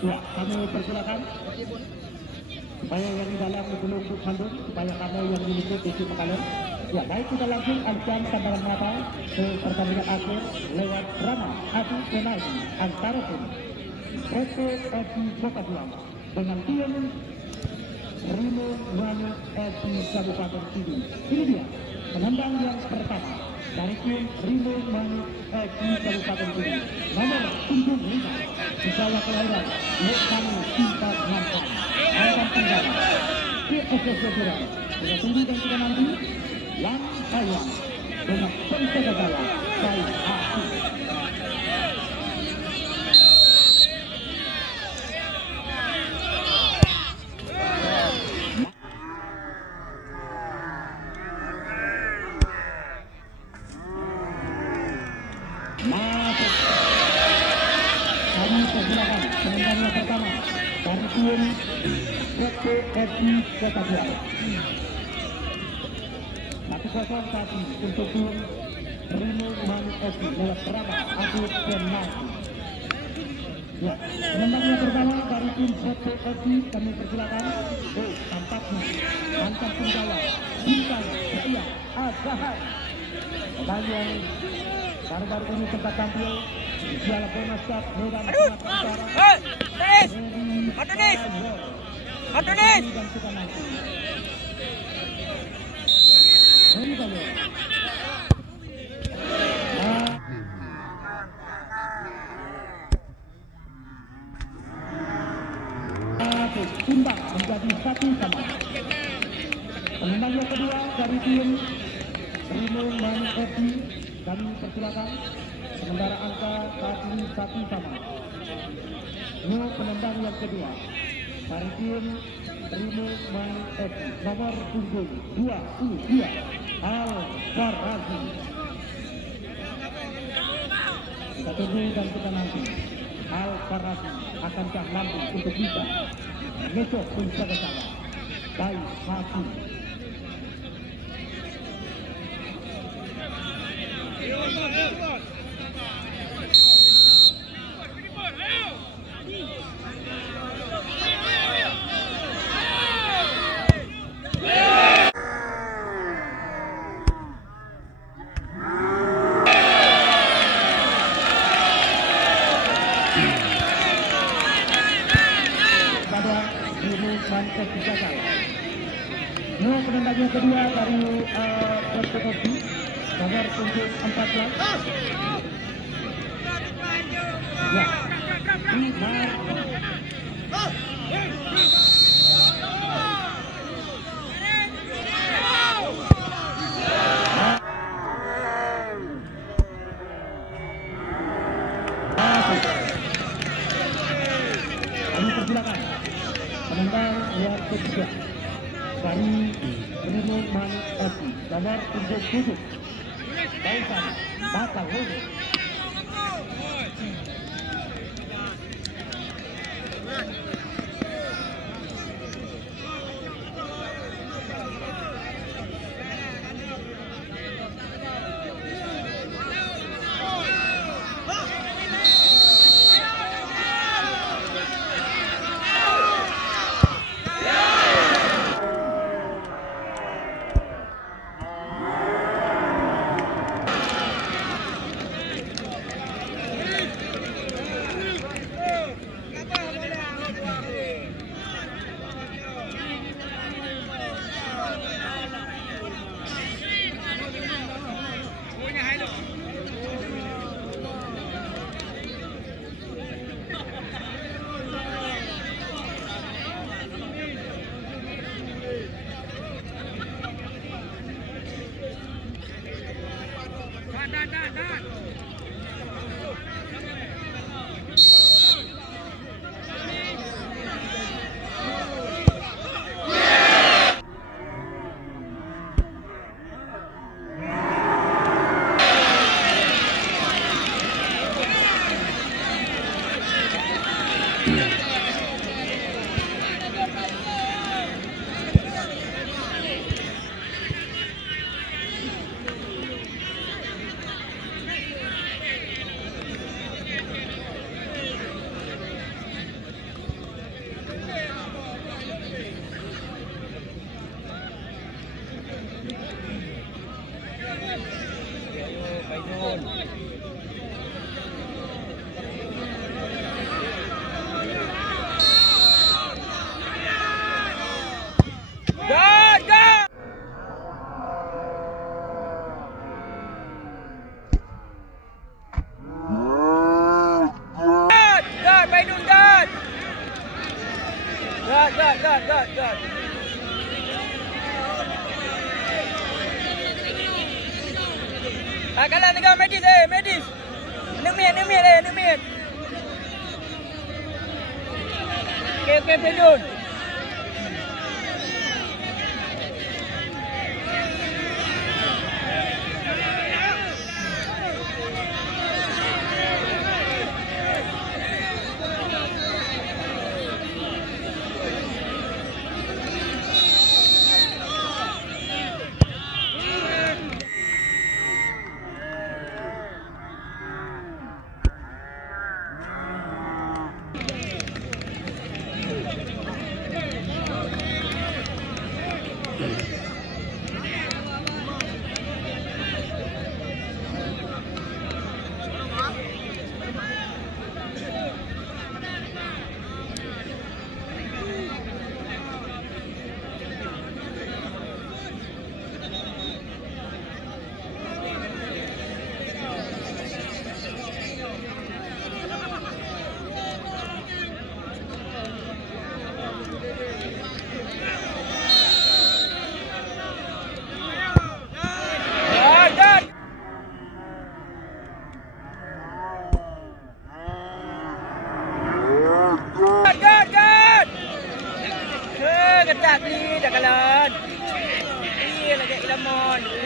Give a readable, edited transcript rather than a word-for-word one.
Ya, kami persilakan supaya yang di dalam belum handuk, supaya kamu yang diliput isi kalian. Ya, baik, kita langsung alihkan pandangan mata ke pertandingan akhir lewat drama adu penalti antara tim PT FC Kota Dulang dengan tim Rimo Wanu FC Kabupaten Sigi. Ini dia penendang yang pertama dari tim Rimo Wanu FC Kabupaten Sigi. Nomor punggung 5, Jawa kelahiran Lekanu Simpat Mantan. Akan tinggal PSS Surabaya. Kita tunggu dan kita nanti yang Taiwan dengan penjaga gawang Sai Aku. Masuk. Kami persilakan penendang yang pertama dari tim PT FC Kota Dulang. 1-0 tadi untuk tim Rimo Wanu FC lewat drama adu penalti. Ya, penendang yang pertama dari tim PT FC kami persilakan. Oh, tampaknya mantan penggawa bintang Ria Azhar yang baru-baru ini sempat tampil di Piala Bonus Cup Medan Sumatera Utara. Adonis. Dan kita nanti. Timbang menjadi 1-1. Penendang yang kedua dari tim Rimo Wanu FC kami persilakan. Sementara angka saat ini 1-1. Ini penendang yang kedua dari tim Rimo Wanu FC nomor punggung 22 Al-Farazi. Kita tunggu dan kita nanti Al-Farazi akankah mampu untuk bisa besok menjaga gawang baik maju. Penendang yang kedua dari Persekopi nomor punggung 14. Ya, kami persilakan penendang yang ketiga dari Rimo Wanu FC nomor punggung 7 Baisan Batang Logo. kalah negara medis medis. 1 minit 1 minit. Okey Pedun. Ketat ni dah kalah. Iya lagi Ilamon.